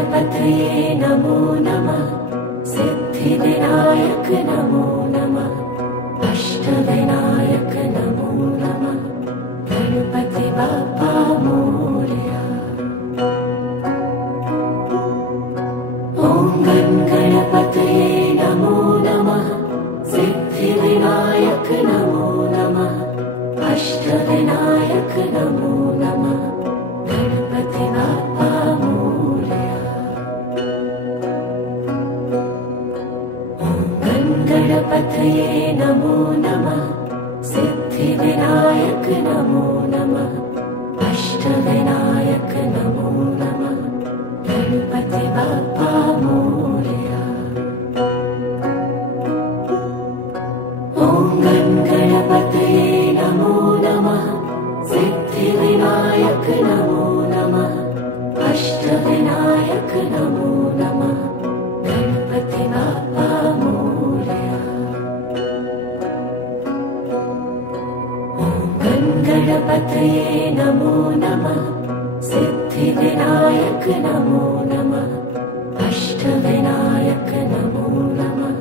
गणपतये नमो नमः। सिद्धिविनायक नमो नमः। अष्टविनायक नमो नमः। गणपति बाप्पा मोरया। ॐ गणपतये नमो नमः। सिद्धिविनायक नमो नमः। अष्टविनायक नमो नमः। गणपति बाप्पा मोरया। ॐ गणपतये नमो नमः। सिद्धिविनायक नमो नमः। अष्टविनायक नमो नमः। गणपति बाप्पा मोरया। ॐ गणपतये नमो नमः। सिद्धिविनायक नमो नमः। अष्टविनायक नमो नमः। गणपति बाप्पा मोरया। ॐ गणपतये नमो नमः। सिद्धिविनायक नमो नमः। अष्टविनायक नमो नमः।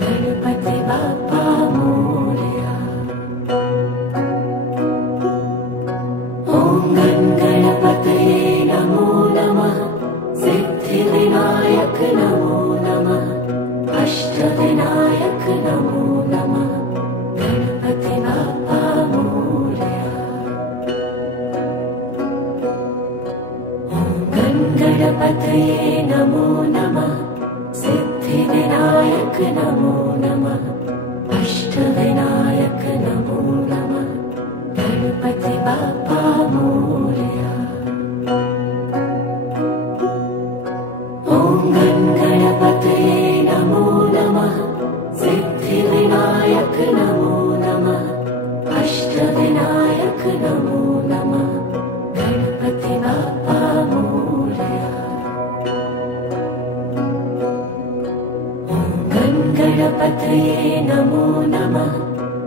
गणपति बाप्पा मोरया। ॐ गणपतये नमो नमः। सिद्धिविनायक नमो नमः। अष्टविनायक नमो नमः। गणपति बाप्पा मोरया। ॐ गणपतये नमो नमः। सिद्धिविनायक नमो नमः। अष्टविनायक नमो नमः। गणपति बाप्पा मोरया। ॐ गणपतये नमो नमः। सिद्धिविनायक नमो नमः। अष्टविनायक नमो नमः। गणपति बाप्पा मोरया। ॐ गणपतये नमो नमः।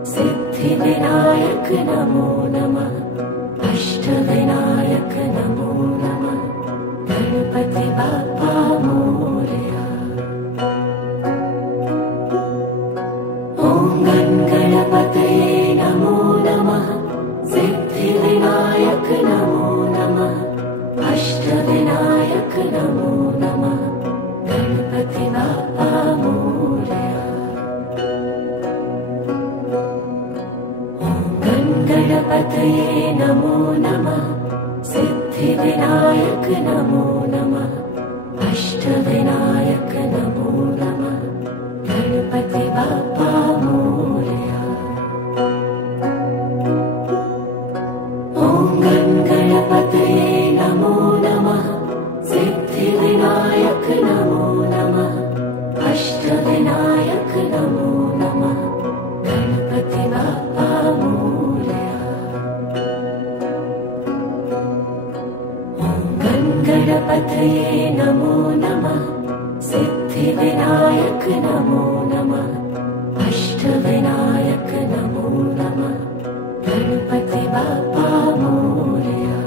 सिद्धिविनायक नमो नमः। अष्टविनायक नमो नमः। गणपति बाप्पा मोरया। ॐ गणपतये नमो नमः। सिद्धिविनायक नमो नमः। अष्टविनायक नमो नमः। गणपति बाप्पा मोरया। ॐ गणपतये नमो नमः। सिद्धिविनायक नमो नमः। अष्टविनायक नमो नमः। गणपति बाप्पा मोरया। ॐ गणपतये नमो नमः। सिद्धिविनायक नमो नमः। अष्टविनायक नमो नमः। गणपति बाप्पा मोरया। ॐ गणपतये नमो नमः। सिद्धिविनायक नमो नमः। अष्टविनायक नमो नमः। गणपति बाप्पा मोरया।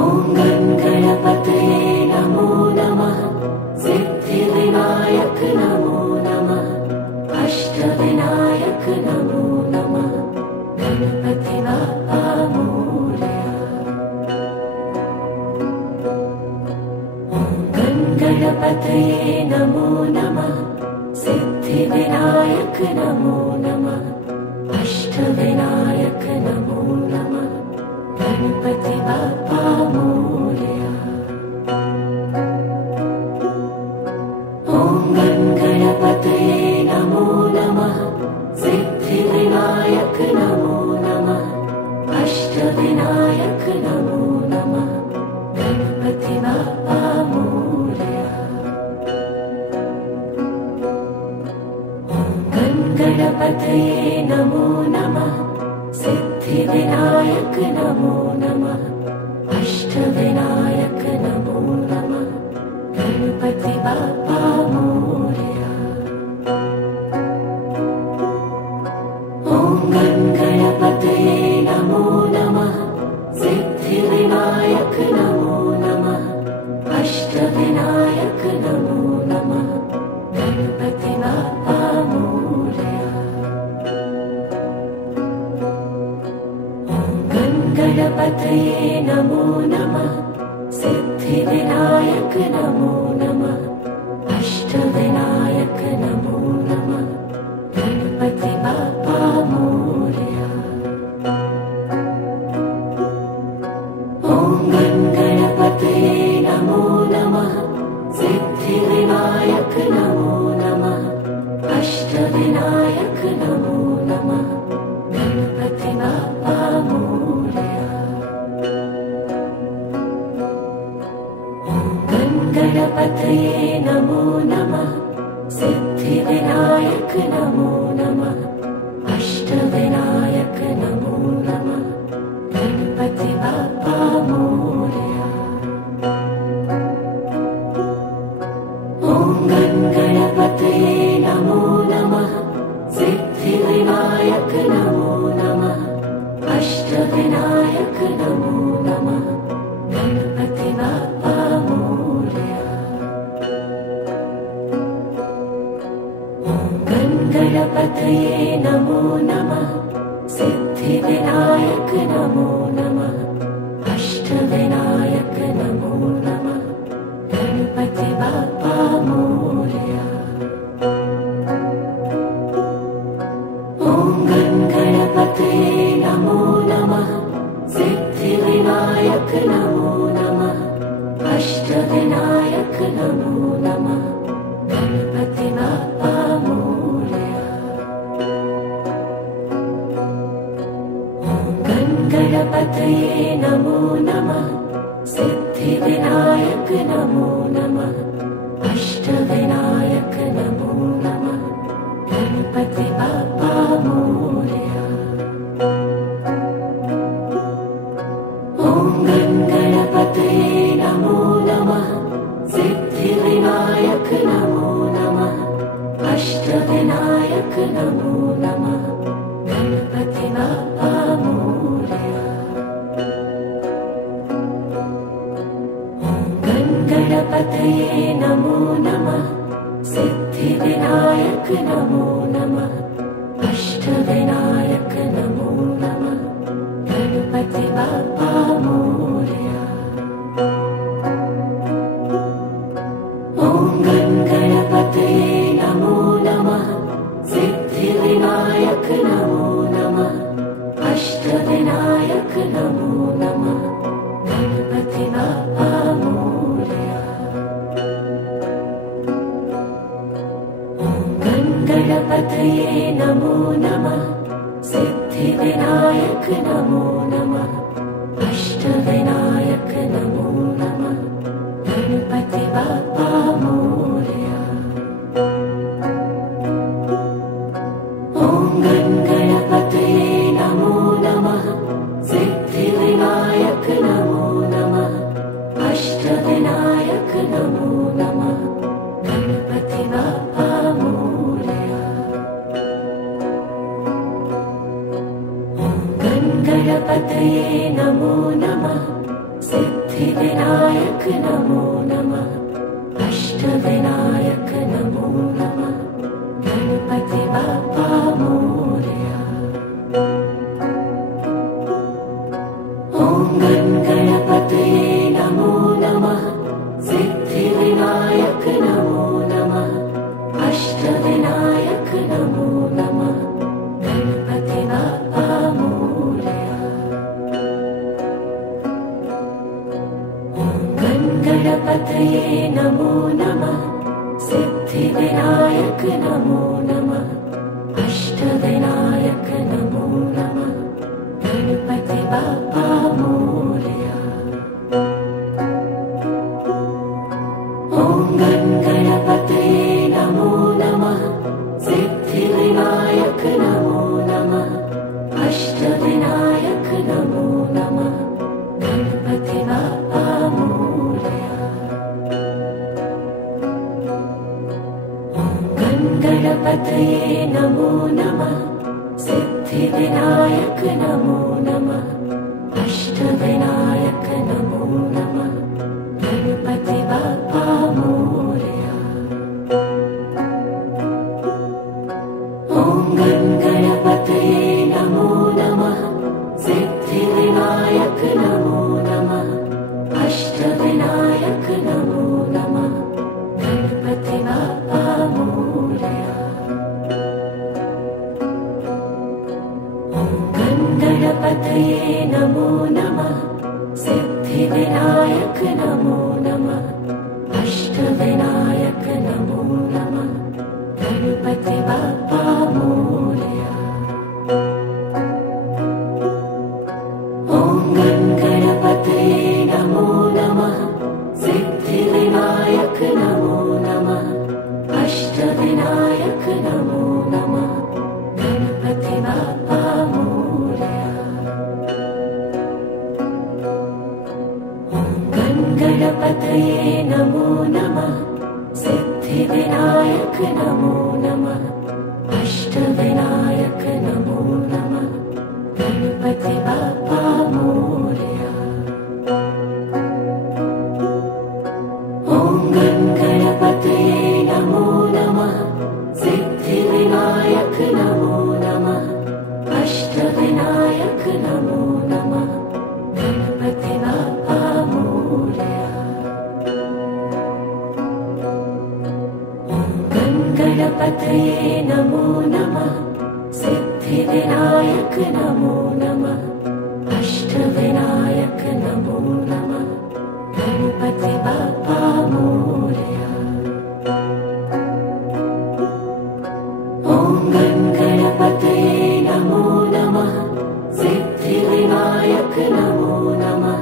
ॐ गणपतये नमो नमः। सिद्धिविनायक नमो नमः। अष्टविनायक नमो नमः। गणपति बाप्पा मोरया। ॐ गणपतये नमो नमः। सिद्धिविनायक नमो नमः। अष्टविनायक नमो नमः। गणपति बाप्पा मोरया। ॐ गणपतये नमो नमः। सिद्धिविनायक नमो नमः। अष्टविनायक नमो नमः। गणपति बाप्पा मोरया। ॐ गणपतये नमो नमः। सिद्धिविनायक नमो नमः। अष्टविनायक नमो नमः। गणपति बाप्पा मोरया। ॐ गणपतये नमो नमः। सिद्धिविनायक सिद्धिविनायक नमो नमः अष्टविनायक नमो नमः गणपति बाप्पा मोरया। ॐ गणपतये नमो नमः सिद्धिविनायक नमो नमः अष्टविनायक नमो नमः गणपति बाप्पा मोरया। ॐ गणपतये नमो नमः सिद्धिविनायक नमो नमः अष्टविनायक नमो नमः गणपति बाप्पा मोरया। ॐ गणपतये नमो नमः सिद्धिविनायक नमो नमः अष्टविनायक नमो नमः गणपति बाप्पा मोरया। ॐ गणपतये नमो नमः सिद्धिविनायक नमो नमः अष्टविनायक नमो नमः गणपति बाप्पा मोरया। ॐ गणपतये नमो नमः सिद्धिविनायक नमो नमः अष्टविनायक नमो नमः गणपति बाप्पा मोरया। ॐ गणपतये नमो नमः सिद्धिविनायक नमो नमः अष्टविनायक नमो नमः गणपति बाप्पा मोरया। ॐ गणपतये नमो नमः सिद्धिविनायक नमो नमः अष्टविनायक नमो नमः गणपति बाप्पा मोरया। ॐ गणपतये नमो नमः सिद्धिविनायक नमो नमः अष्टविनायक नमो नमः गणपति बाप्पा मोरया। ॐ गणपतये नमो नमः सिद्धिविनायक नमो नमः अष्टविनायक नमो नमः गणपति बाप्पा मोरया। ॐ गणपतये नमो नमः सिद्धिविनायक नमो नमः अष्टविनायक नमो नमः गणपति बाप्पा मोरया। ॐ गणपतये नमो नमः सिद्धिविनायक नमो नमः अष्टविनायक नमो नमः गणपति बाप्पा मोरया। ॐ गणपतये नमो नमः सिद्धिविनायक नमो नमः अष्टविनायक नमो नमः गणपति बाप्पा मोरया। ॐ गणपतये नमो नमः सिद्धिविनायक नमो नमः अष्टविनायक नमो नमः गणपति बाप्पा मोरया। ॐ गणपतये नमो नमः सिद्धिविनायक नमो नमः अष्टविनायक नमो नमः गणपति बाप्पा मोरया। ॐ गणपतये नमो नमः सिद्धिविनायक नमो नमः अष्टविनायक नमो नमः गणपति बाप्पा मोरया। ॐ गणपतये नमो नमः सिद्धिविनायक नमो नमः अष्टविनायक नमो नमः गणपति बाप्पा मोरया। ॐ गणपतये नमो नमः सिद्धिविनायक नमो नमः अष्टविनायक सिद्धिविनायक नमो नमः गणपति बाप्पा मोरया। ॐ गणपतये नमो नमः सिद्धिविनायक नमो नमः अष्टविनायक नमो नमः गणपति बाप्पा मोरया। ॐ गणपतये नमो नमः सिद्धिविनायक नमो नमः अष्टविनायक नमो नमः गणपति बाप्पा मोरया। ॐ गणपतये नमो नमः सिद्धिविनायक नमो नमः अष्टविनायक नमो नमः गणपति बाप्पा मोरया। ॐ गणपतये नमो नमः सिद्धिविनायक नमो नमः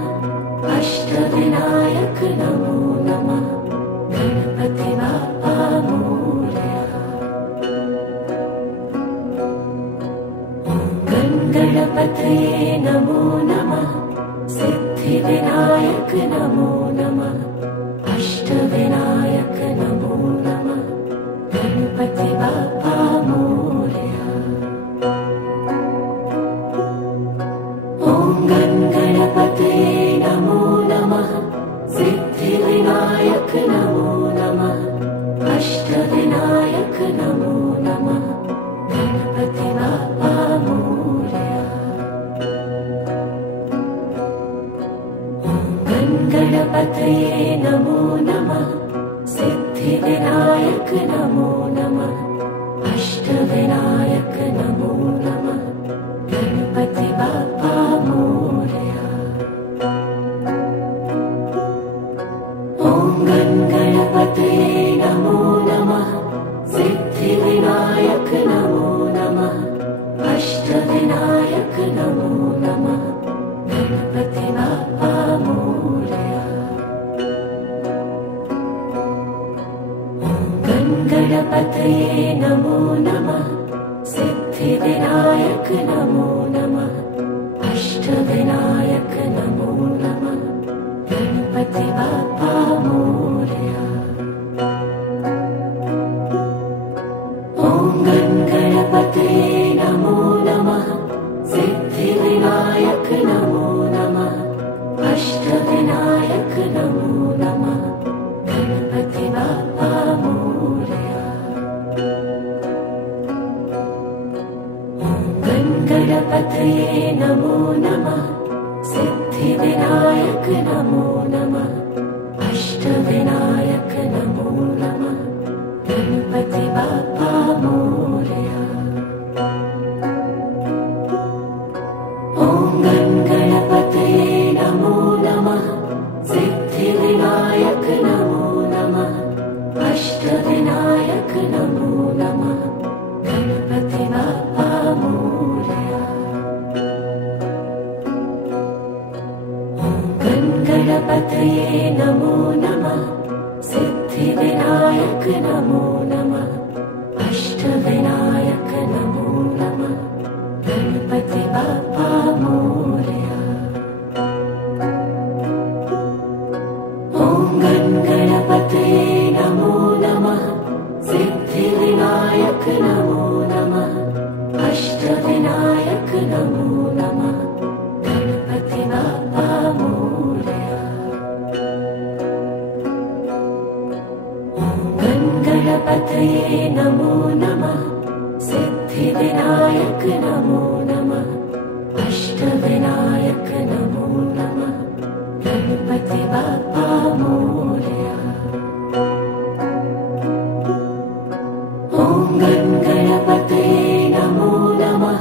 अष्टविनायक नमो नमः गणपति बाप्पा मोरया। ॐ गणपतये नमो नमः सिद्धिविनायक नमो नमः अष्टविनायक नमो नमः गणपति बाप्पा मोरया। ॐ गणपतये नमो नमः सिद्धिविनायक नमो नमः अष्टविनायक नमो नमः गणपति बाप्पा मोरया। ॐ गणपतये नमो नमः सिद्धिविनायक नमो नमः अष्टविनायक नमो नमः गणपति बाप्पा मोरया। ॐ गणपतये नमो नमः सिद्धिविनायक नमो नमः अष्टविनायक नमो नमः गणपति बाप्पा मोरया। ॐ गणपतये नमो नमः सिद्धिविनायक नमो नमः अष्टविनायक नमो नमः गणपति बाप्पा मोरया। ॐ गणपतये नमो नमः सिद्धिविनायक नमो नमः अष्टविनायक नमो नमः गणपति बाप्पा मोरया। ॐ गणपतये नमो नमः सिद्धिविनायक नमो नमः अष्टविनायक नमो नमः गणपति बाप्पा मोरया। ॐ गणपतये नमो नमः सिद्धिविनायक नमो नमः अष्टविनायक नमो नमः गणपति बाप्पा मोरया। ॐ गणपतये नमो नमः सिद्धिविनायक नमो नमः अष्टविनायक नमो नमः गणपति बाप्पा मोरया। ॐ गणपतये नमो नमः सिद्धिविनायक नमो नमः अष्टविनायक नमो नमः गणपति बाप्पा मोरया। ॐ गणपतये नमो नमः सिद्धिविनायक नमो नमः अष्टविनायक नमो नमः गणपति बाप्पा मोरया। ॐ गणपतये नमो नमः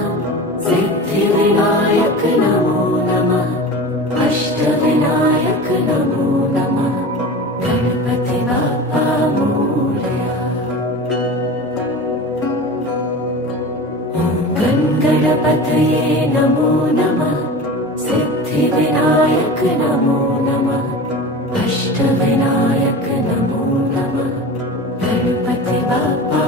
सिद्धिविनायक नमो नमः अष्टविनायक नमो नमः गणपति बाप्पा मोरया। ॐ गणपतये नमो नमः सिद्धिविनायक नमो नमः अष्टविनायक नमो नमः गणपति बाप्पा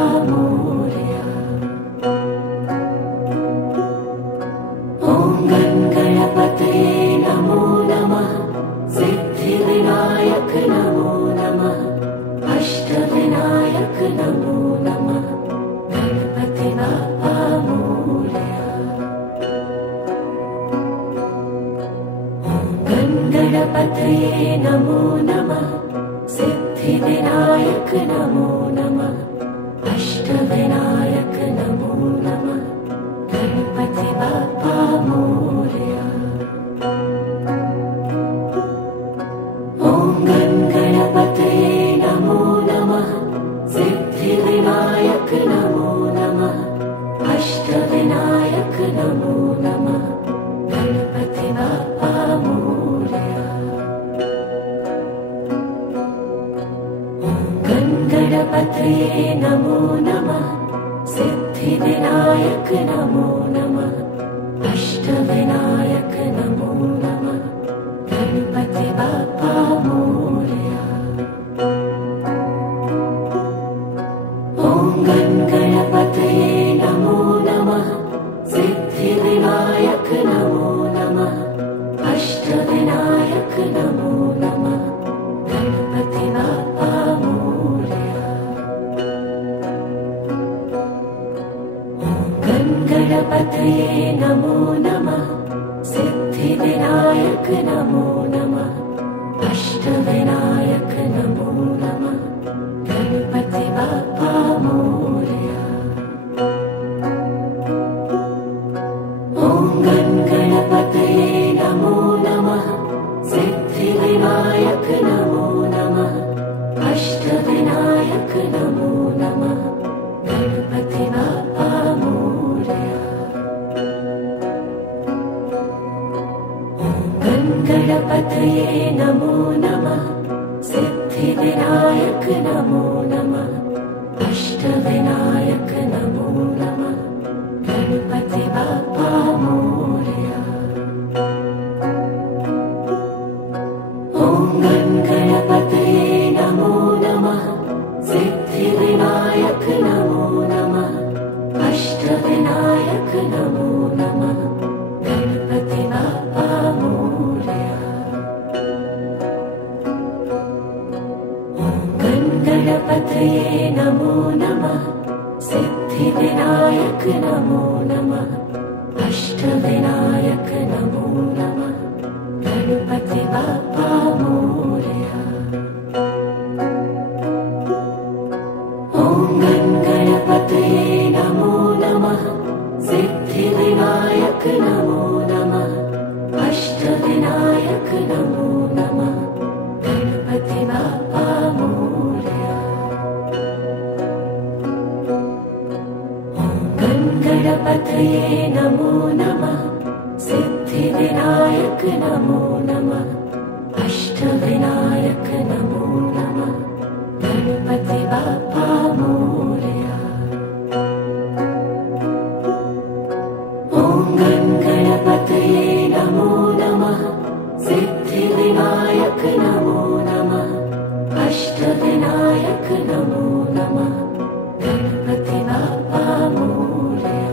सिद्धिविनायक नमो नमः अष्टविनायक नमो नमः गणपति बाप्पा मोरया। ॐ गणपतये नमो नमः सिद्धिविनायक नमो नमः अष्टविनायक नमो नमः गणपति बाप्पा मोरया। गणपतये नमो नमः सिद्धिविनायक नमो नमः अष्टविनायक नमो नमः गणपति बाप्पा मोरया। ॐ गणपतये नमो नमः सिद्धिविनायक नमो नमः अष्टविनायक नमो नमः गणपति बाप्पा मोरया। गणपतये नमो नमः सिद्धिविनायक नमो नमः अष्टविनायक नमो नमः गणपति बाप्पा मोरया। ॐ गणपतये नमो नमः सिद्धिविनायक नमो नमः अष्टविनायक नमो नमः गणपति बाप्पा मोरया। गणपतये नमो नमः सिद्धिविनायक नमो नमः अष्टविनायक नमो नमः गणपति बाप्पा मोरया। ॐ गणपतये नमो नमः सिद्धिविनायक नमो नमः अष्टविनायक नमो नमः गणपति बाप्पा मोरया। गणपतये नमो नमः सिद्धिविनायक नमो नमः अष्टविनायक नमो नमः गणपति बाप्पा मोरया। ॐ गणपतये नमो नमः सिद्धिविनायक नमो नमः अष्टविनायक नमो नमः गणपति बाप्पा मोरया।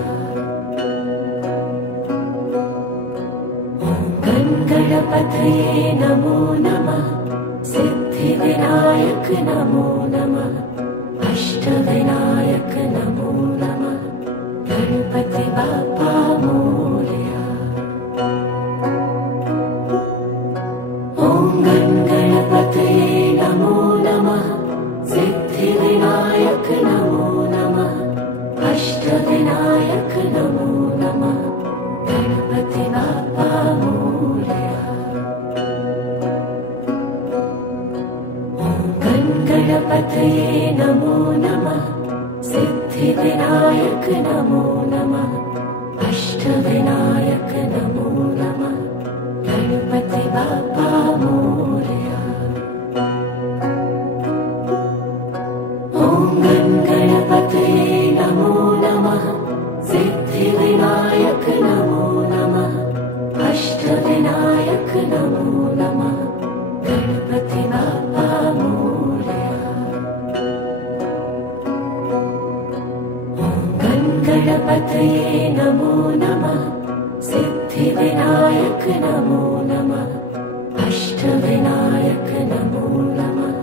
गणपतये नमो नमः सिद्धिविनायक नमो नमः अष्टविनायक नमो नमः गणपति बाप्पा मोरया। ॐ गणपतये नमो नमः सिद्धिविनायक नमो नमः अष्टविनायक नमो नमः गणपति बाप्पा मोरया। गणपतये नमो नमः सिद्धिविनायक नमो नमः अष्टविनायक नमो नमः गणपति बाप्पा मोरया। ॐ गणपतये नमो नमः सिद्धिविनायक नमो नमः अष्टविनायक नमो नमः गणपति बाप्पा मोरया। गणपतये नमो नमः सिद्धिविनायक नमो नमः अष्टविनायक नमो नमः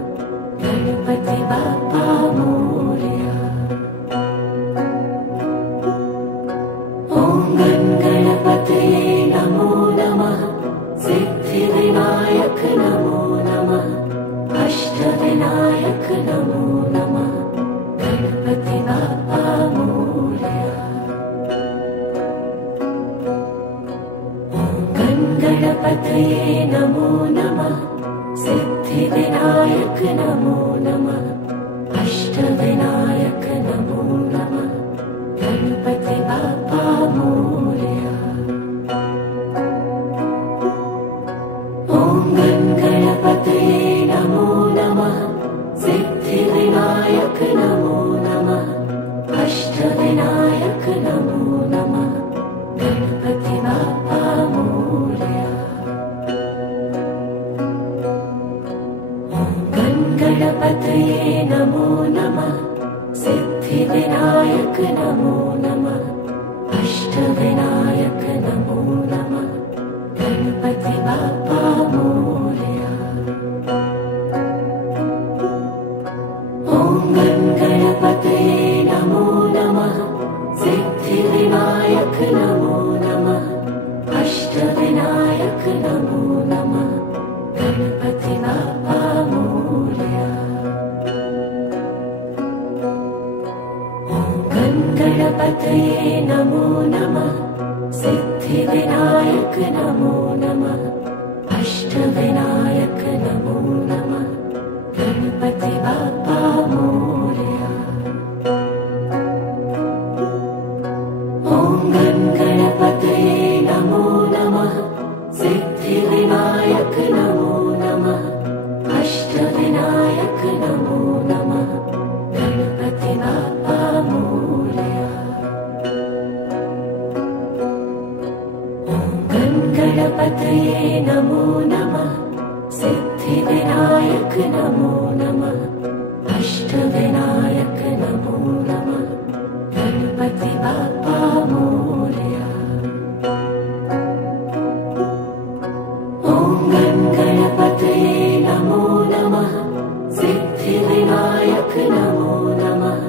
गणपति बाप्पा मोरया। ॐ गणपतये नमो नमः सिद्धिविनायक नमो नमः अष्टविनायक नमो नमः गणपति बाप्पा मोरया। गणपतये नमो नमः सिद्धिविनायक नमो नमः अष्टविनायक नमो नमः गणपति बाप्पा मोरया। ॐ गणपतये नमो नमः सिद्धिविनायक नमो नमः सिद्धिविनायक नमो नमः अष्टविनायक नमो नमः गणपति बाप्पा मोरया। ॐ गणपतये नमो नमः सिद्धिविनायक नमो नमः अष्टविनायक नमो नमः गणपति बाप्पा मोरया। गणपतये नमो नमः सिद्धिविनायक नमो नमः अष्टविनायक नमो नमः गणपति बाप्पा मोरया। ॐ गणपतये नमो नमः सिद्धिविनायक नमो नमः अष्टविनायक नमो नमः गणपति बाप्पा मोरया। गणपतये नमो नमः सिद्धिविनायक नमो नमः अष्टविनायक नमो नमः गणपति बाप्पा मोरया। ॐ गणपतये नमो नमः सिद्धिविनायक नमो नमः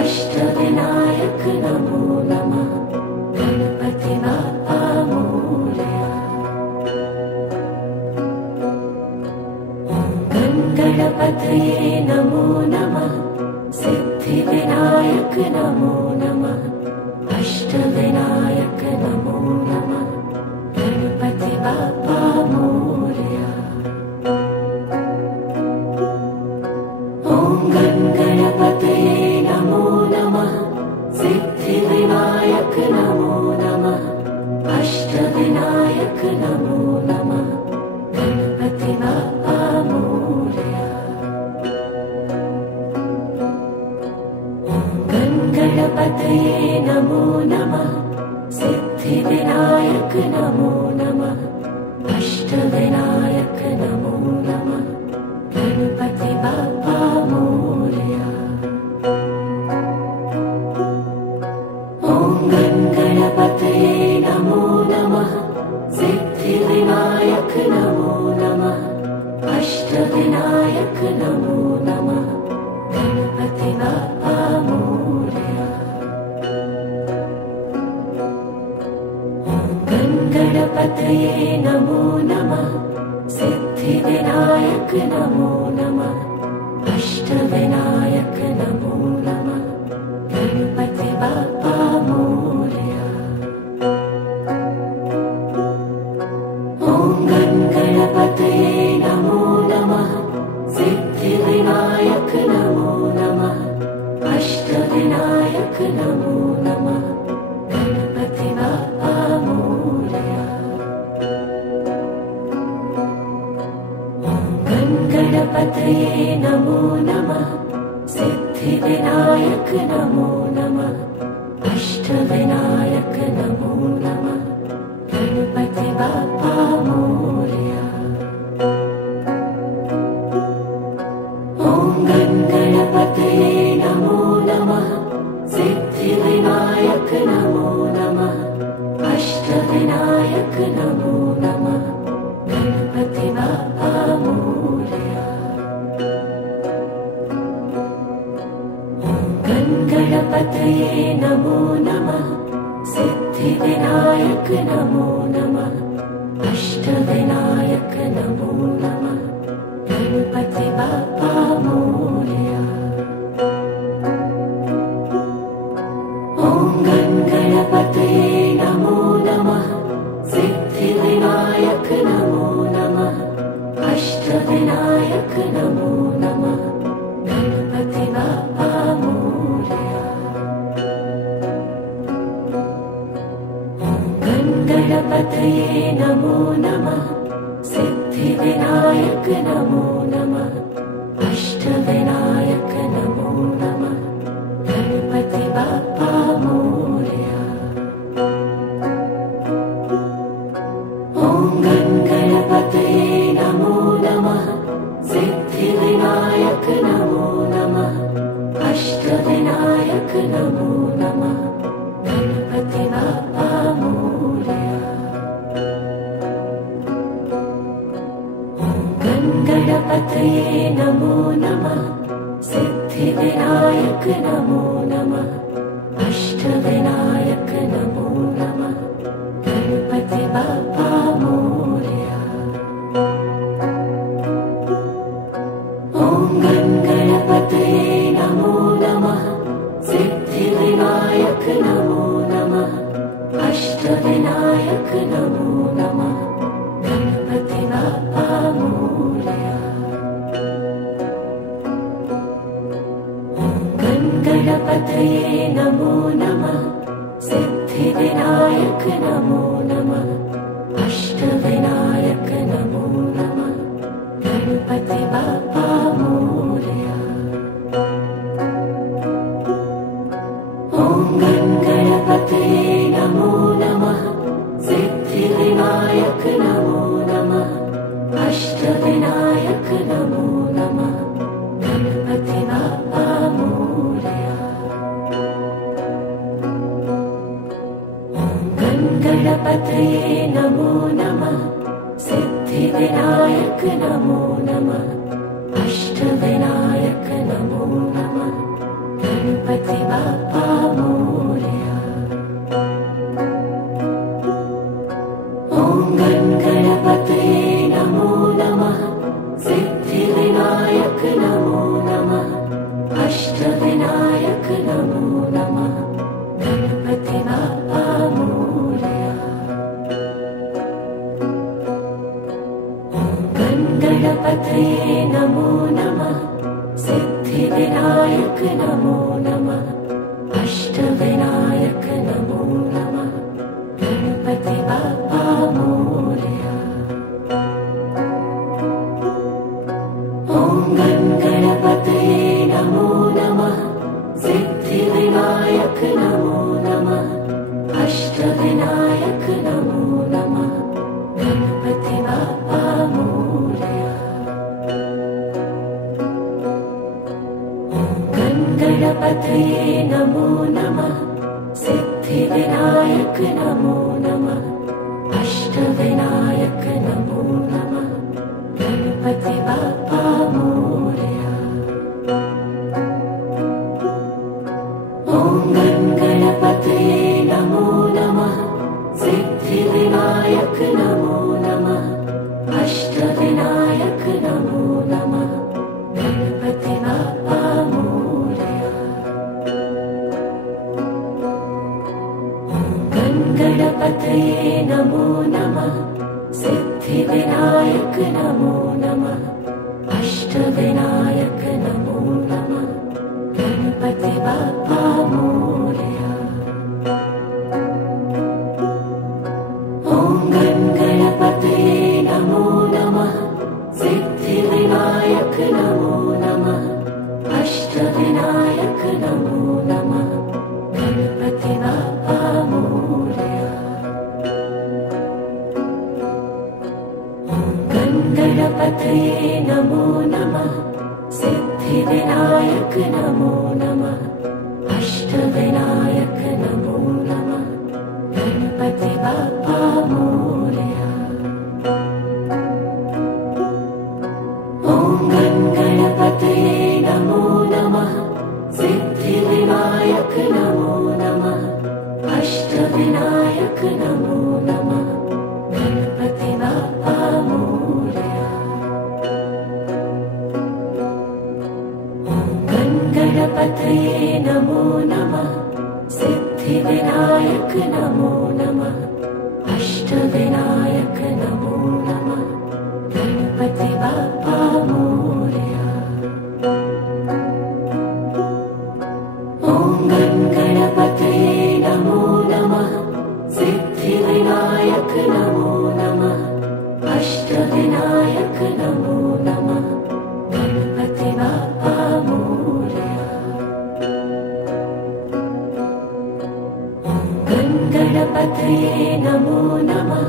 अष्टविनायक नमो नमः गणपति बाप्पा मोरया। गणपतये नमो नमः सिद्धिविनायक नमो नमः अष्टविनायक नमो नमः गणपति बाप्पा मोरया। ॐ गणपतये नमो नमः सिद्धिविनायक नमो नमः अष्टविनायक नमो नमः गणपति बाप्पा मोरया। गणपतये नमो नमः सिद्धिविनायक नमो नमः अष्टविनायक नमो नमः गणपति बाप्पा मोरया। ॐ गणपतये नमो नमः सिद्धिविनायक नमो नमः अष्टविनायक नमो नमः गणपति बाप्पा मोरया। गणपतये नमो नमः सिद्धिविनायक नमो नमः अष्टविनायक नमो नमः गणपति बाप्पा मोरया। ॐ गणपतये नमो नमः सिद्धिविनायक नमो नमः अष्टविनायक नमो नमः गणपति बाप्पा मोरया। गणपतये नमो नमः सिद्धिविनायक नमो नमः अष्टविनायक नमो नमः गणपति बाप्पा मोरया। ॐ गणपतये नमो नमः सिद्धिविनायक नमो नमः अष्टविनायक नमो नमः गणपति बाप्पा मोरया। गणपतये नमो नमः सिद्धिविनायक नमो नमः अष्टविनायक नमो नमः गणपति बाप्पा मोरया। ॐ गणपतये नमो नमः सिद्धिविनायक नमो नमः अष्टविनायक नमो नमः गणपति बाप्पा मोरया। गणपतये नमो नमः सिद्धिविनायक नमो नमः अष्टविनायक नमो नमः गणपति बाप्पा मोरया। ॐ गणपतये नमो नमः सिद्धिविनायक नमो नमः अष्टविनायक अष्टविनायक नमो नमः गणपति बाप्पा मोरया। ॐ गणपतये नमो नमः सिद्धिविनायक नमो नमः अष्टविनायक नमो नमः गणपति बाप्पा मोरया। ॐ गणपतये नमो नमः सिद्धिविनायक नमो नमः अष्टविनायक नमो नमः गणपति बाप्पा मोरया। गणपतये नमो नमः सिद्धिविनायक नमो नमः अष्टविनायक नमो नमः गणपति बाप्पा मोरया। ॐ गणपतये नमो नमः सिद्धिविनायक नमो नमः अष्टविनायक नमो नमः गणपति बाप्पा मोरया। गणपतये नमो नमः सिद्धिविनायक नमो नमः अष्टविनायक नमो नमः गणपति बाप्पा मोरया। ॐ गणपतये नमो नमः सिद्धिविनायक नमो नमः अष्टविनायक नमो नमः गणपति बाप्पा मोरया। गणपतये नमो नमः सिद्धिविनायक नमो नमः अष्टविनायक नमो नमः गणपति बाप्पा मोरया। ॐ गणपतये नमो नमः सिद्धिविनायक नमो नमः अष्टविनायक नमो नमः गणपति बाप्पा मोरया। गणपतये नमो नमः सिद्धिविनायक नमो नमः अष्टविनायक नमो नमः गणपति बाप्पा मोरया। ॐ गणपतये नमो नमः सिद्धिविनायक नमो नमः अष्टविनायक नमो नमः गणपति बाप्पा मोरया। गणपतये नमो नमः सिद्धिविनायक नमो नमः अष्टविनायक नमो नमः गणपति बाप्पा मोरया। ॐ गणपतये नमो नमः सिद्धिविनायक नमो नमः अष्टविनायक नमो नमः गणपति बाप्पा मोरया। गणपतये नमो नमः सिद्धिविनायक नमो नमः अष्टविनायक नमो नमः गणपति बाप्पा मोरया। ॐ गणपतये नमो नमः सिद्धिविनायक नमो नमः अष्टविनायक नमो नमः गणपति बाप्पा मोरया। गणपतये नमो नमः सिद्धिविनायक नमो नमः अष्टविनायक नमो नमः गणपति बाप्पा मोरया। ॐ गणपतये नमो नमः सिद्धिविनायक नमो नमः अष्टविनायक नमो नमः गणपति बाप्पा मोरया। गणपतये नमो नमः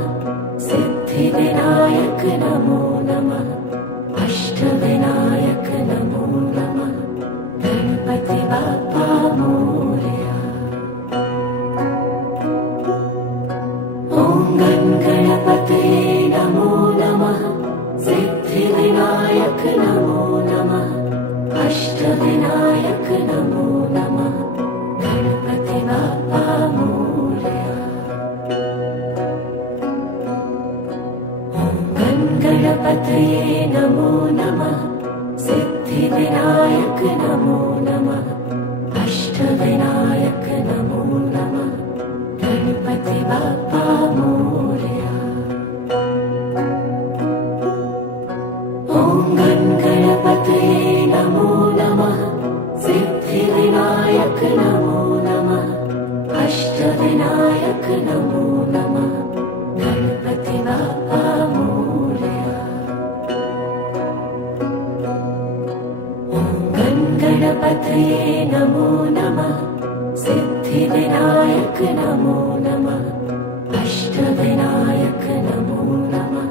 सिद्धिविनायक नमो नमः अष्टविनायक नमो नमः गणपति बाप्पा मोरया। ॐ गणपतये नमो नमः। सिद्धिविनायक नमो नमः। अष्टविनायक नमो नमः। गणपति बाप्पा मोरया। ॐ गणपतये नमो नमः। सिद्धिविनायक नमो नमः। अष्टविनायक नमो नमः। गणपति बाप्पा मोरया। ॐ गणपतये नमो नमः। सिद्धिविनायक नमो नमः। अष्टविनायक नमो नमः। गणपति बाप्पा मोरया। गणपतये नमो नमः। सिद्धिविनायक नमो नमः। अष्टविनायक नमो नमः।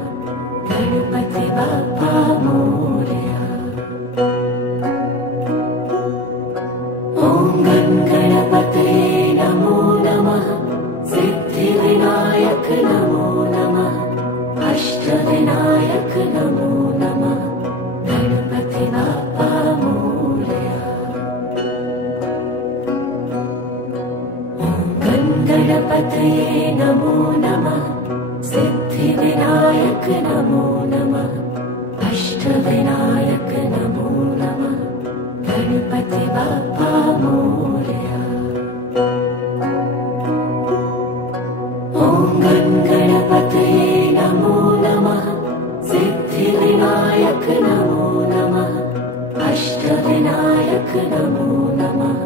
गणपति बाप्पा मोरया। ॐ गणपतये नमो नमः। सिद्धिविनायक नमो नमः। अष्टविनायक नमो नमः। गणपति बाप्पा मोरया। गणपतये नमो नमः। सिद्धिविनायक नमो नमः। अष्टविनायक नमो नमः। गणपति बाप्पा मोरया। ॐ गणपतये नमो नमः। सिद्धिविनायक नमो नमः। अष्टविनायक नमो नमः।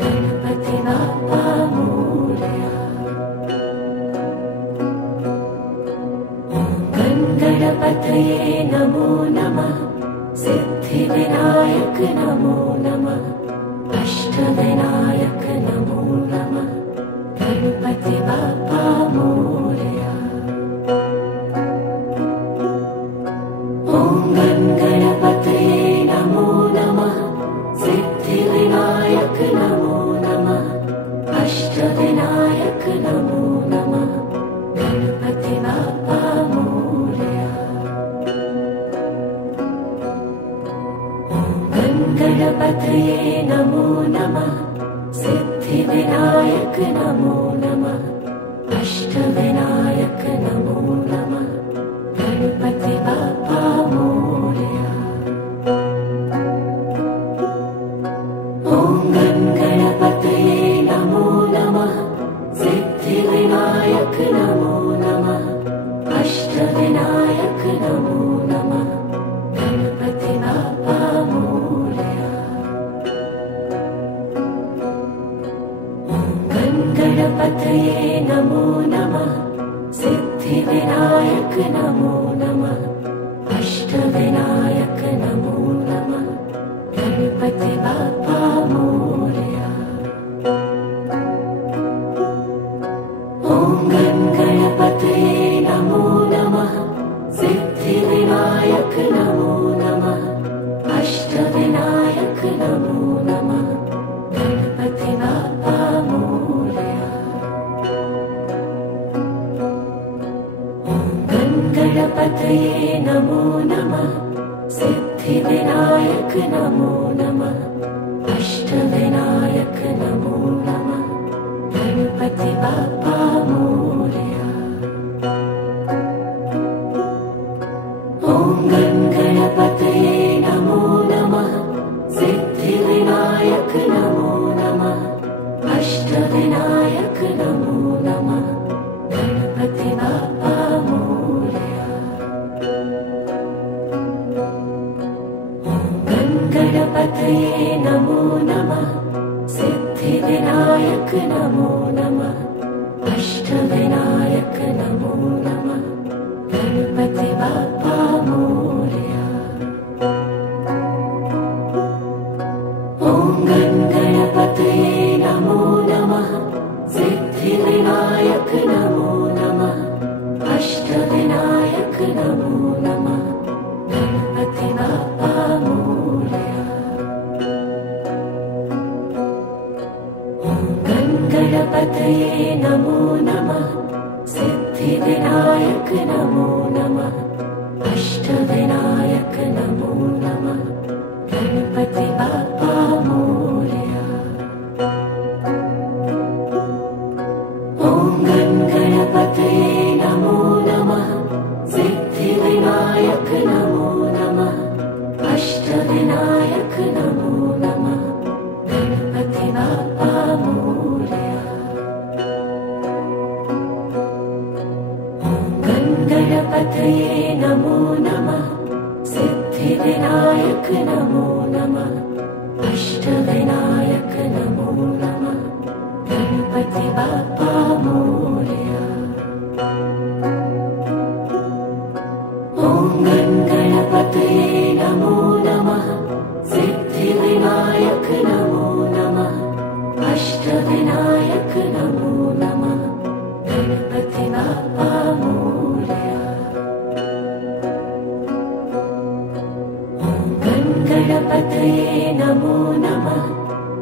गणपति बाप्पा मोरया। गणपतये नमो नमः। सिद्धिविनायक नमो नमः। अष्टविनायक नमो नमः। गणपति बाप्पा मोरया। ॐ गणपतये नमो नमः। सिद्धिविनायक नमो नमः। अष्टविनायक नमो नमः। गणपति बाप्पा मोरया। गणपतये नमो नमः। सिद्धिविनायक नमो नमः। अष्टविनायक नमो नमः। गणपति बाप्पा मोरया। ॐ गणपतये नमो नमः। सिद्धिविनायक नमो नमः। अष्टविनायक नमो नमः। गणपति बाप्पा मोरया। गणपतये नमो नमः। सिद्धिविनायक नमो नमः। अष्टविनायक नमो नमः। गणपति बाप्पा मोरया। ॐ गणपतये नमो नमः। सिद्धिविनायक नमो नमः। अष्टविनायक नमो नमः। गणपति बाप्पा मोरया। गणपतये नमो नमः। सिद्धिविनायक नमो नमः। अष्टविनायक नमो नमः। गणपति बाप्पा मोरया। ॐ गणपतये नमो नमः। सिद्धिविनायक नमो नमः। अष्टविनायक नमो नमः। गणपति बाप्पा मोरया। गणपतये नमो नमः। सिद्धिविनायक नमो नमः। अष्टविनायक नमो नमः। गणपति बाप्पा मोरया। ॐ गणपतये नमो नमः। सिद्धिविनायक नमो नमः। अष्टविनायक नमो नमः। गणपति बाप्पा मोरया। गणपतये नमो नमः सिद्धिविनायक नमो नमः अष्टविनायक नमो नमः गणपति बाप्पा मोरया। ॐ गणपतये नमो नमः सिद्धिविनायक नमो नमः अष्टविनायक नमो नमः गणपति बाप्पा मोरया। गणपतये नमो नमः सिद्धिविनायक नमो नमः अष्टविनायक नमो नमः गणपति बाप्पा मोरया। ॐ गणपतये नमो नमः सिद्धिविनायक नमो नमः अष्टविनायक नमो नमः गणपति बाप्पा मोरया। गणपतये नमो नमः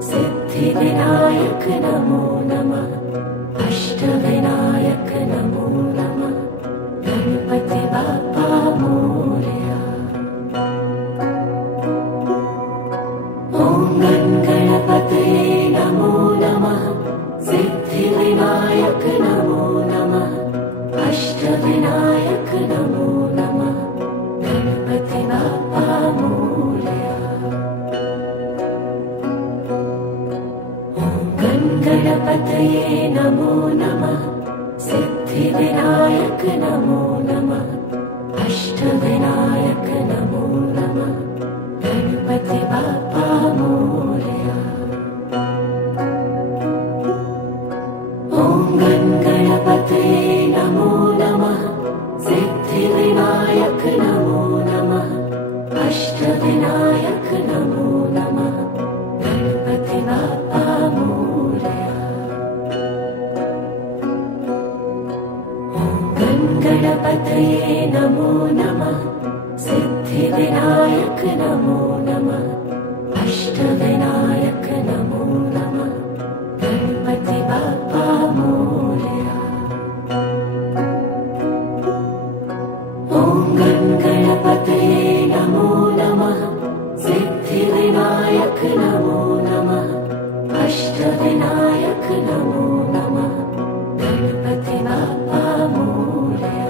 सिद्धिविनायक नमो नमः अष्टविनायक नमो नमः गणपति बाप्पा मोरया। ॐ गणपतये नमो नमः सिद्धिविनायक नमो नमः अष्टविनायक नमो नमः गणपति बाप्पा मोरया। गणपतये नमो नमः सिद्धिविनायक नमो नमः अष्टविनायक नमो नमः गणपति बाप्पा मोरया। ॐ गणपतये नमो नमः सिद्धिविनायक नमो नमः अष्टविनायक नमो नमः गणपति बाप्पा मोरया। गणपतये नमो नमः सिद्धिविनायक नमो नमः अष्टविनायक नमो नमः गणपति बाप्पा मोरया। ॐ गणपतये नमो नमः सिद्धिविनायक नमो नमः अष्टविनायक नमो नमः गणपति बाप्पा मोरया।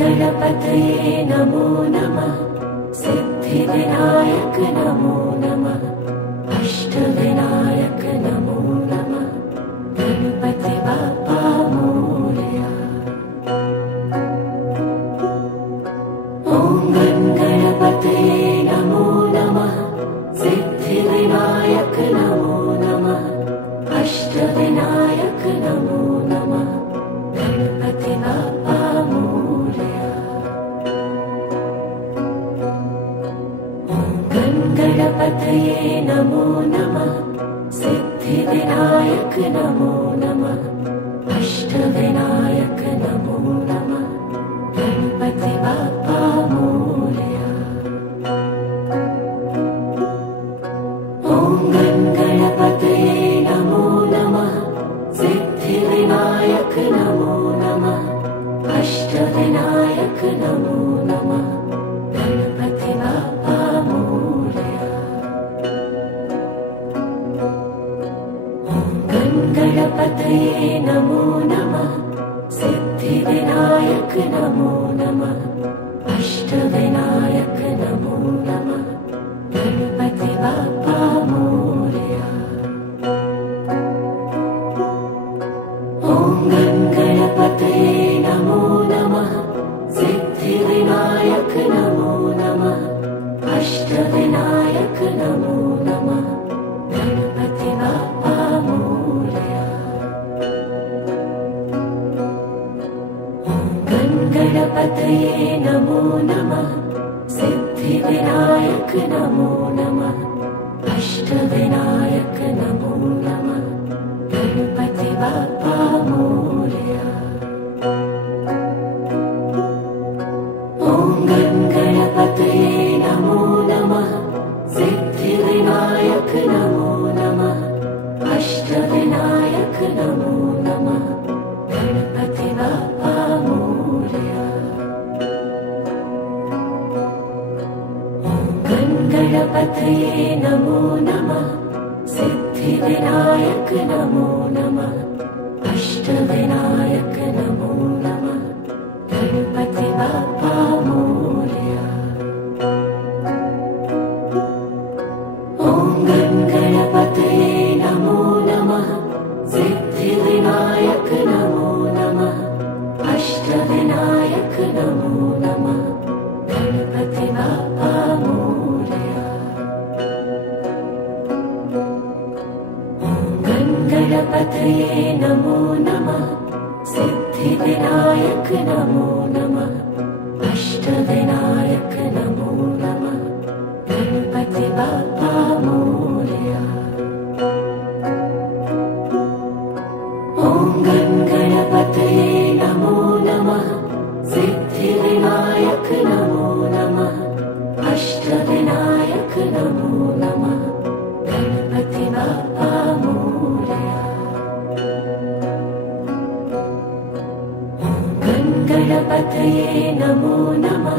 गणपतये नमो नमः सिद्धिविनायक नमो नमः अष्टविनायक नमो नमः गणपति बाप्पा मोरया। ॐ गणपतये नमो नमः सिद्धिविनायक नमो नमः अष्टविनायक नमो नमः गणपति बाप्पा मोरया। गणपतये नमो नमः सिद्धिविनायक नमो नमः अष्टविनायक नमो नमः गणपति बाप्पा मोरया। ॐ गणपतये नमो नमः सिद्धिविनायक नमो नमः अष्टविनायक नमो नमः गणपति बाप्पा मोरया। गणपतये नमो नमः सिद्धिविनायक नमो नमः अष्टविनायक नमो नमः गणपति बाप्पा मोरया। ॐ गणपतये नमो नमः सिद्धिविनायक नमो नमः अष्टविनायक नमो नमः गणपति बाप्पा मोरया। गणपतये नमो नमः सिद्धिविनायक नमो नमः अष्टविनायक नमो नमः गणपति बाप्पा मोरया। ॐ गणपतये नमो नमः सिद्धिविनायक गणपतये नमो नमः सिद्धिविनायक नमो नमः अष्टविनायक नमो नमः गणपति बाप्पा मोरया। ॐ गणपतये नमो नमः सिद्धिविनायक नमो नमः अष्टविनायक नमो नमः गणपति बाप्पा मोरया। गणपतये नमो नमः सिद्धिविनायक नमो नमः अष्टविनायक नमो नमः गणपति बाप्पा मोरया। ॐ गणपतये नमो नमः सिद्धिविनायक नमो नमः अष्टविनायक नमो नमः गणपति बाप्पा मोरया। गणपतये नमो नमः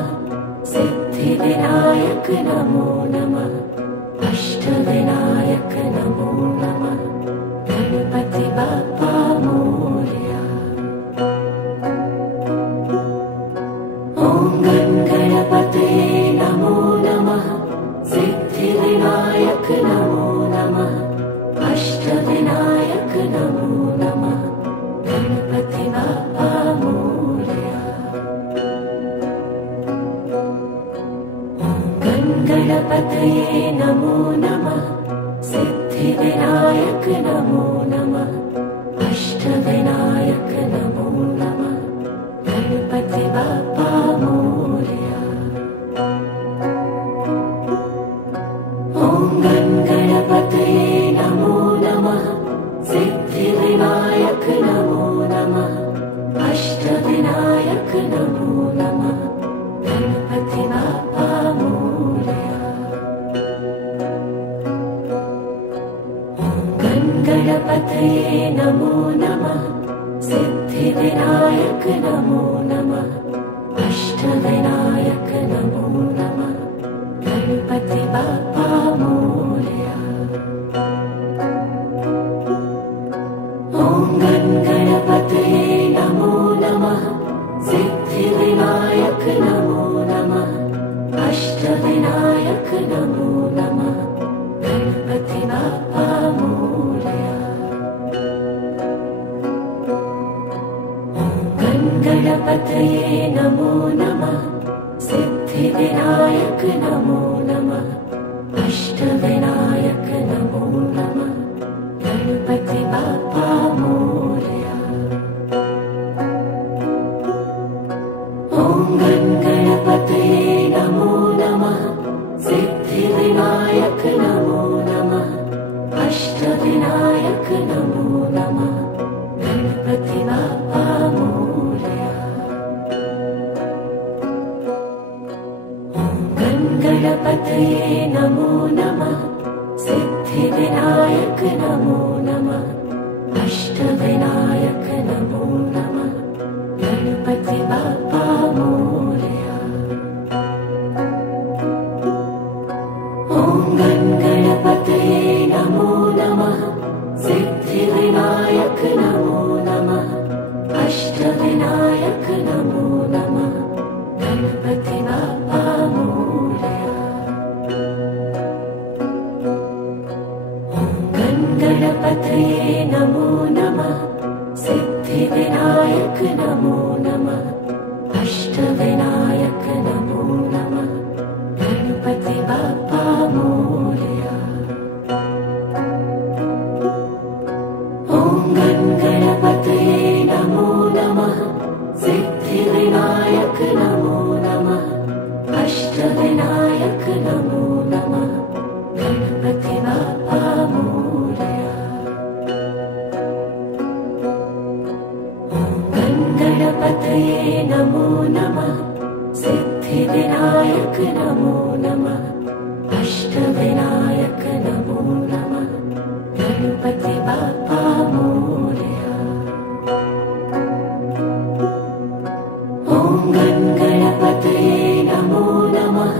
सिद्धिविनायक नमो नमः अष्टविनायक नमो नमः गणपति बाप्पा मोरया। ॐ गणपतये नमो नमः सिद्धिविनायक नमो नमः अष्टविनायक नमो नमः गणपति बाप्पा मोरया। गणपतये नमो नमः सिद्धिविनायक नमो नमः अष्टविनायक नमो नमः गणपति बाप्पा मोरया। ॐ गणपतये नमो नमः सिद्धिविनायक नमो नमः अष्टविनायक नमो नमः गणपति बाप्पा मोरया। गणपतये नमो नमः सिद्धिविनायक नमो नमः अष्टविनायक नमो नमः गणपति बाप्पा मोरया। ॐ गणपतये नमो नमः सिद्धिविनायक नमो नमः अष्टविनायक नमो नमः गणपति बाप्पा मोरया। गणपतये नमो नमः सिद्धिविनायक नमो नमः अष्टविनायक नमो नमः गणपति बाप्पा मोरया। ॐ गणपतये नमो नमः सिद्धिविनायक नमो नमः अष्टविनायक नमो नमः गणपति बाप्पा मोरया। गणपतये नमो नमः सिद्धिविनायक नमो नमः अष्टविनायक नमो नमः गणपति बाप्पा मोरया। ॐ गणपतये नमो नमः सिद्धिविनायक नमो नमः अष्टविनायक नमो नमः गणपति बाप्पा मोरया। गणपतये नमो नमः सिद्धिविनायक नमो नमः अष्टविनायक नमो नमः गणपति बाप्पा मोरया। ॐ गणपतये नमो नमः सिद्धिविनायक नमो नमः अष्टविनायक नमो नमः गणपति बाप्पा मोरया। गणपतये नमो नमः सिद्धिविनायक नमो नमः अष्टविनायक नमो नमः गणपति बाप्पा मोरया। ॐ गणपतये नमो नमः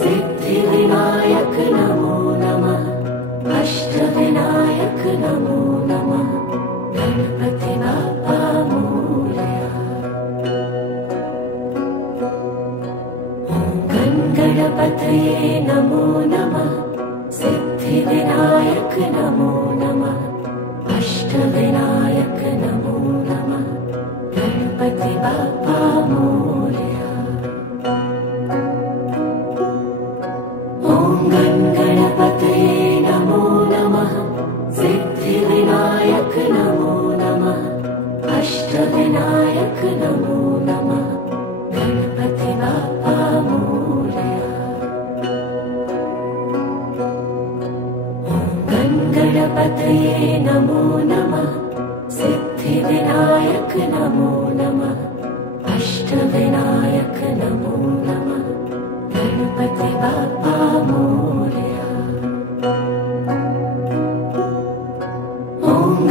सिद्धिविनायक नमो नमो नमः गणपति बाप्पा मोरया। ॐ गणपतये नमो नमः सिद्धिविनायक नमो नमः अष्टविनायक नमो नमः गणपति बाप्पा मोरया। ॐ गणपतये नमो नमः सिद्धिविनायक नमो नमः अष्टविनायक नमो नमः गणपति बाप्पा मोरया। गणपतये नमो नमः सिद्धिविनायक नमो नमः अष्टविनायक नमो नमः गणपति बाप्पा मोरया। ॐ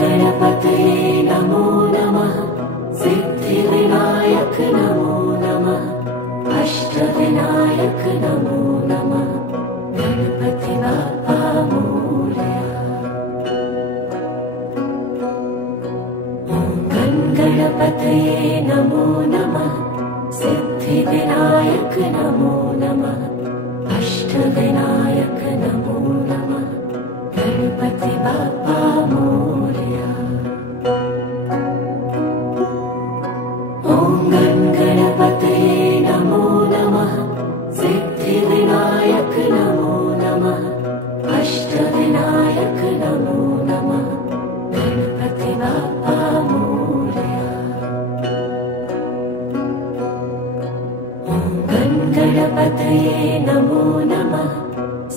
गणपतये नमो नमः सिद्धिविनायक नमो नमः अष्टविनायक नमो नमः गणपति बाप्पा मोरया। गणपतये नमो नमः सिद्धिविनायक नमो नमः अष्टविनायक नमो नमः गणपति बाप्पा मोरया। ॐ गणपतये नमो नमः सिद्धिविनायक नमो नमः अष्टविनायक नमो नमः गणपति बाप्पा मोरया। गणपतये नमो नमः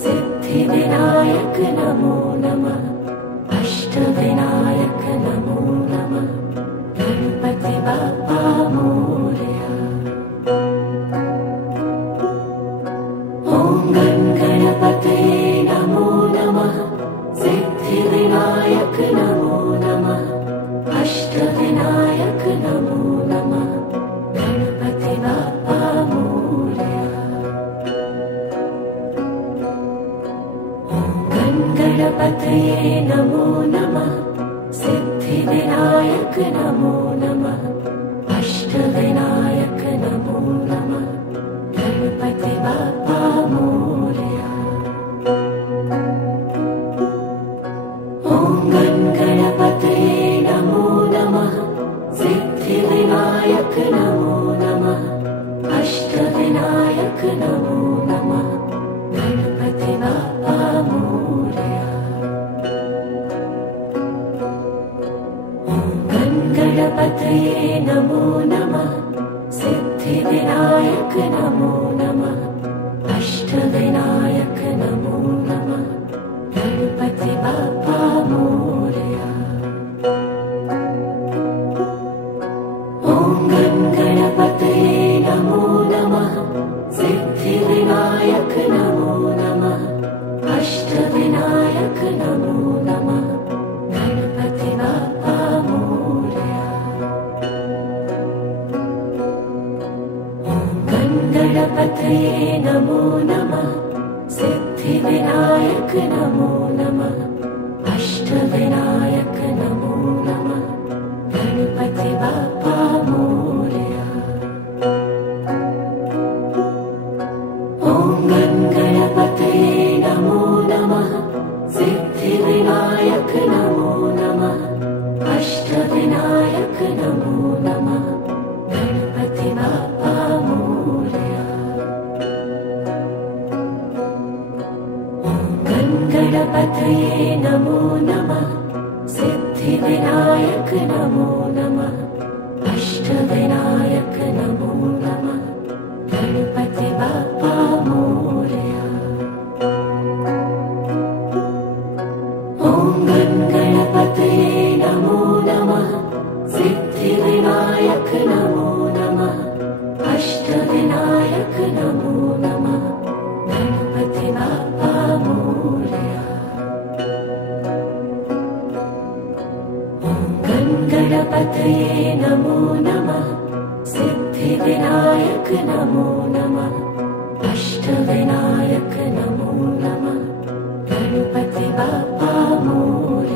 सिद्धिविनायक नमो नमः अष्टविनायक नमो नमः गणपति बाप्पा मोरया। ॐ गणपतये नमो नमः सिद्धिविनायक नमो नमः अष्टविनायक नमो नमः गणपति बाप्पा मोरया। गणपतये नमो नमः सिद्धिविनायक नमो नमः अष्टविनायक नमो नमः गणपति बाप्पा मोरया। ॐ गणपतये नमो नमः सिद्धिविनायक नमो नमः अष्टविनायक नमो नमः गणपति बाप्पा मोरया। गणपतये नमो नमः सिद्धिविनायक नमो नमः अष्टविनायक नमो नमः गणपति बाप्पा मोरया। ॐ गणपतये नमो नमः सिद्धिविनायक नमो नमः अष्टविनायक नमो नमः गणपति बाप्पा मोरया। गणपतये नमो नमः सिद्धिविनायक नमो नमः अष्टविनायक नमो नमः गणपति बाप्पा मोरया। ॐ गणपतये नमो नमः सिद्धिविनायक नमो नमः अष्टविनायक नमो नमः गणपति बाप्पा मोरया। गणपतये नमो नमः सिद्धिविनायक नमो नमः अष्टविनायक नमो नमः गणपति बाप्पा मोरया। ॐ गणपतये नमो नमः सिद्धिविनायक नमो नमः अष्टविनायक नमो नमः गणपति बाप्पा मोरया। गणपतये नमो नमः सिद्धिविनायक नमो नमः अष्टविनायक नमो नमः गणपति बाप्पा मोरया।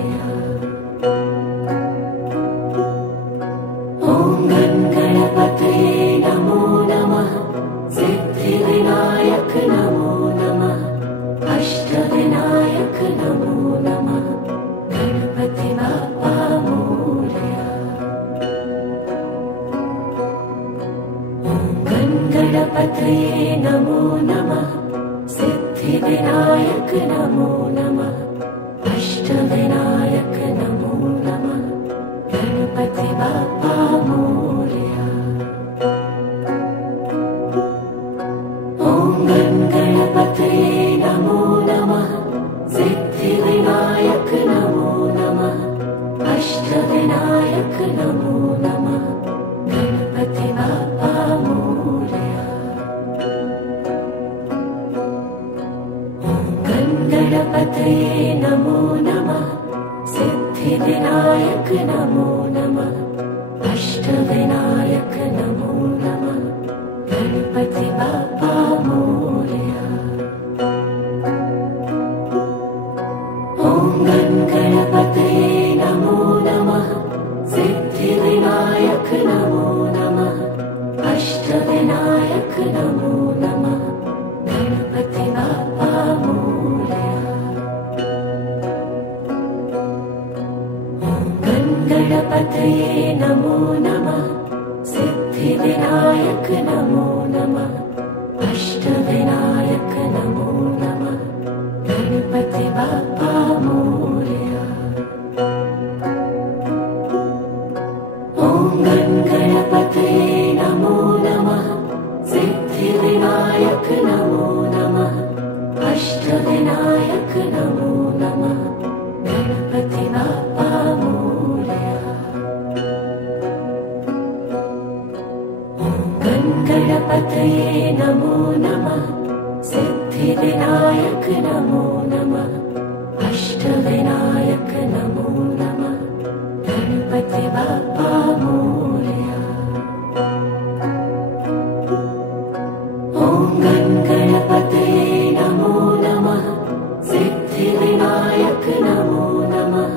गणपतये नमो नमः सिद्धिविनायक नमो नमः अष्टविनायक नमो नमः गणपति बाप्पा मोरया। ॐ गणपतये नमो नमः सिद्धिविनायक नमो नमः अष्टविनायक नमो नमः गणपति बाप्पा मोरया। गणपतये नमो नमः सिद्धिविनायक नमो नमः अष्टविनायक नमो नमः गणपति बाप्पा मोरया। ॐ गणपतये नमो नमः सिद्धिविनायक नमो नमः अष्टविनायक नमो नमः गणपति बाप्पा मोरया। गणपतये नमो नमः सिद्धिविनायक नमो नमः अष्टविनायक नमो नमः गणपति बाप्पा मोरया। ॐ गणपतये नमो नमः सिद्धिविनायक नमो नमः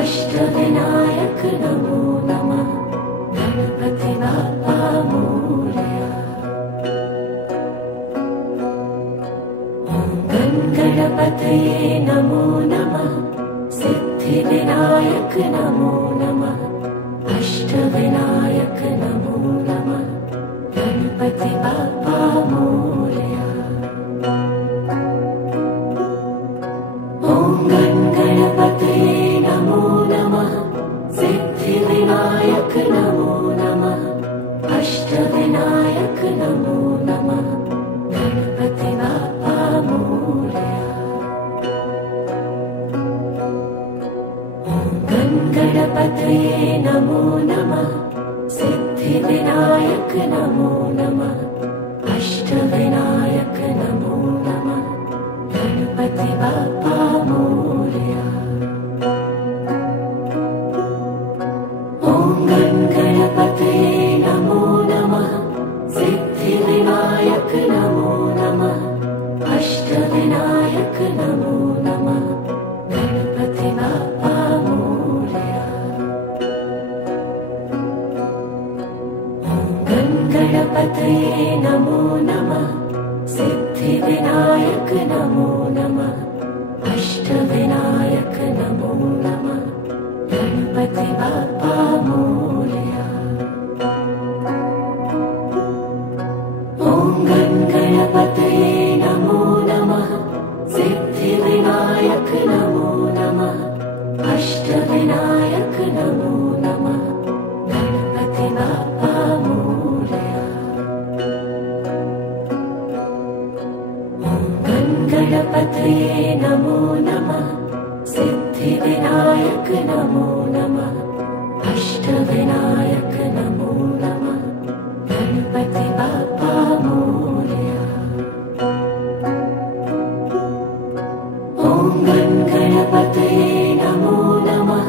अष्टविनायक नमो नमः गणपति बाप्पा मोरया। गणपतये नमो नमः सिद्धिविनायक नमो नमः अष्टविनायक नमो नमः गणपति बाप्पा मोरया। ॐ गणपतये नमो नमः सिद्धिविनायक नमो नमः अष्टविनायक नमो नमः गणपति बाप्पा मोरया। गणपतये नमो नमः सिद्धिविनायक नमो नमः अष्टविनायक नमो नमः गणपति बाप्पा मोरया। ॐ गणपतये नमो नमः सिद्धिविनायक नमो नमः अष्टविनायक नमो नमः गणपति बाप्पा मोरया। गणपतये नमो नमः सिद्धिविनायक नमो नमः अष्टविनायक नमो नमः गणपति बाप्पा मोरया। ॐ गणपतये नमो नमः सिद्धिविनायक नमो नमः अष्टविनायक नमो नमः गणपति बाप्पा मोरया। गणपतये नमो नमः सिद्धिविनायक नमो नमः अष्टविनायक नमो नमः गणपति बाप्पा मोरया। ॐ गणपतये नमो नमः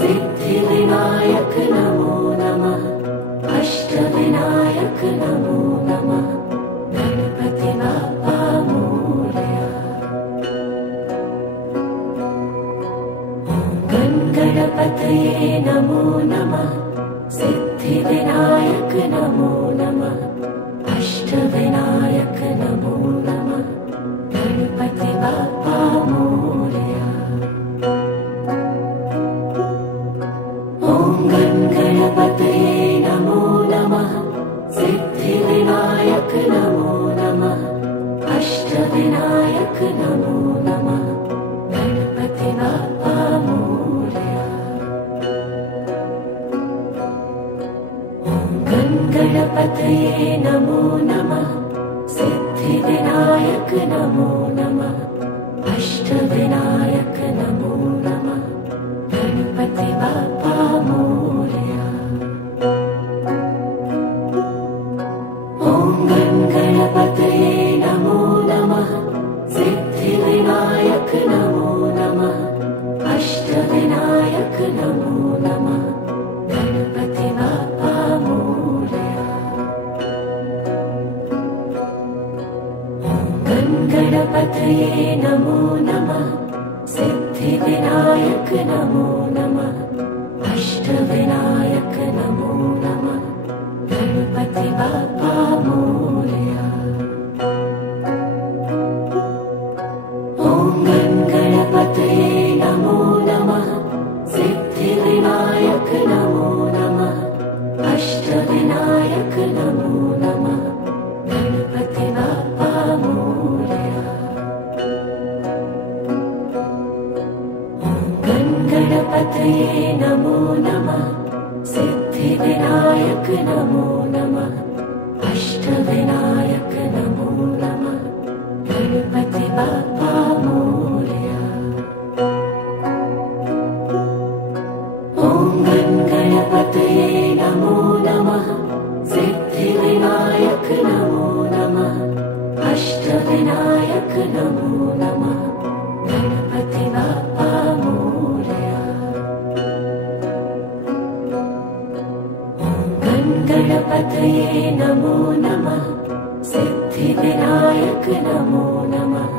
सिद्धिविनायक नमो नमः अष्टविनायक नमो नमः गणपति बाप्पा मोरया। गणपतये नमो नमः सिद्धिविनायक नमो नमः अष्टविनायक नमो नमः गणपति बाप्पा मोरया। ॐ गणपतये नमो नमः सिद्धिविनायक नमो नमः अष्टविनायक नमो नमः गणपति बाप्पा मोरया। गणपतये नमो नमः सिद्धिविनायक नमो नमः अष्टविनायक नमो गणपतये नमो नमः सिद्धिविनायक नमो नमः अष्टविनायक नमो नमः गणपति बाप्पा मोरया। ॐ गणपतये नमो नमः सिद्धिविनायक नमो नमः अष्टविनायक नमो नमः गणपति बाप्पा मोरया। गणपतये नमो नमः सिद्धिविनायक नमो नमः अष्टविनायक नमो नमः गणपति बाप्पा मोरया। ॐ गणपतये नमो नमः सिद्धिविनायक नमो नमः अष्टविनायक नमो नमः गणपति बाप्पा मोरया। गणपतये नमो नमः सिद्धिविनायक नमो नमः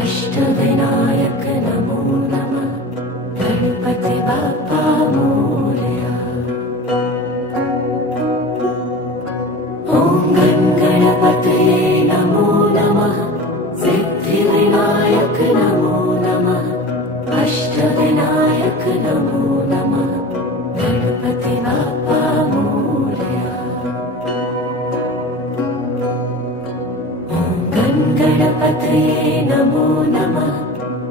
अष्टविनायक नमो नमः गणपति बाप्पा मोरया। ॐ गणपतये नमो नमः सिद्धिविनायक नमो नमः अष्टविनायक नमो नमः गणपति बाप्पा मोरया। गणपतये नमो नमः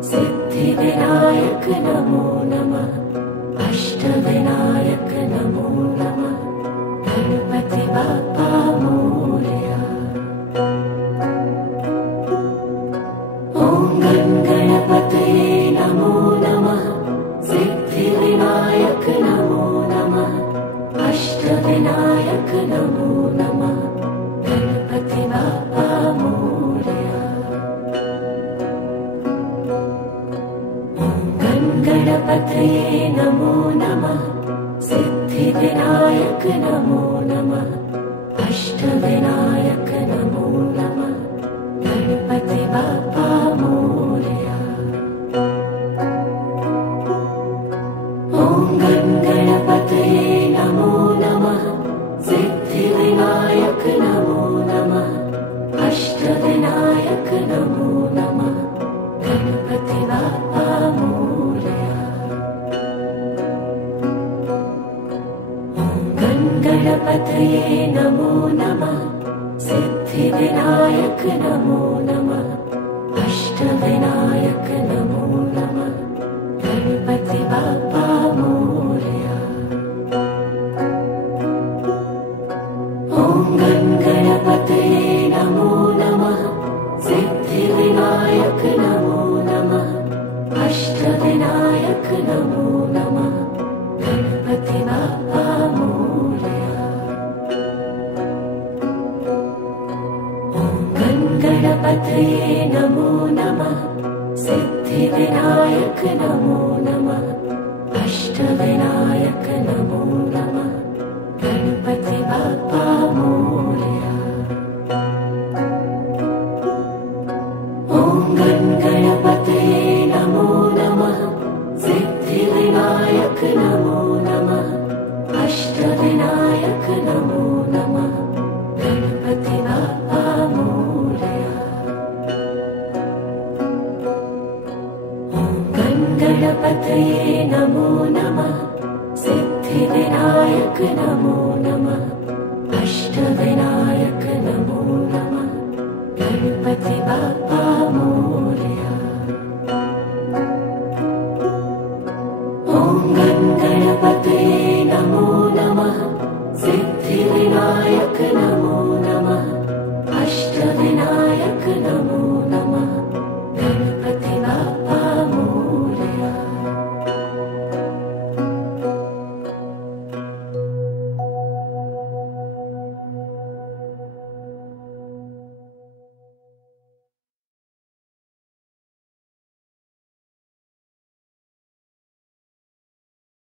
सिद्धिविनायक नमो नमः अष्टविनायक नमो नमः गणपति बाप्पा मोरया। ॐ गणपतये नमो नमः सिद्धिविनायक नमो नमः अष्टविनायक नमो नमः गणपति बाप्पा मोरया। गणपतये नमो नमः सिद्धिविनायक नमो नमः अष्टविनायक नमो नमः गणपति बाप्पा मोरया। ॐ गणपतये नमो नमः सिद्धिविनायक नमो नमः अष्टविनायक नमो नमः गणपति बाप्पा मोरया। गणपतये नमो नमः सिद्धिविनायक नमो नमः अष्टविनायक नमो नमः गणपति बाप्पा मोरया। ॐ गणपतये नमो नमः सिद्धिविनायक नमो नमः अष्टविनायक नमो नमः गणपति बाप्पा मोरया। गणपतये नमो नमः सिद्धिविनायक नमो नमः अष्टविनायक नमो नमः गणपति बाप्पा मोरया। ॐ गणपतये नमो नमः सिद्धिविनायक नमो नमः अष्टविनायक नमो नमः गणपति बाप्पा मोरया। गणपतये नमो नमः सिद्धिविनायक नमो नमः अष्टविनायक नमो नमः गणपति बाप्पा मोरया। ॐ गणपतये नमो नमः सिद्धिविनायक नमो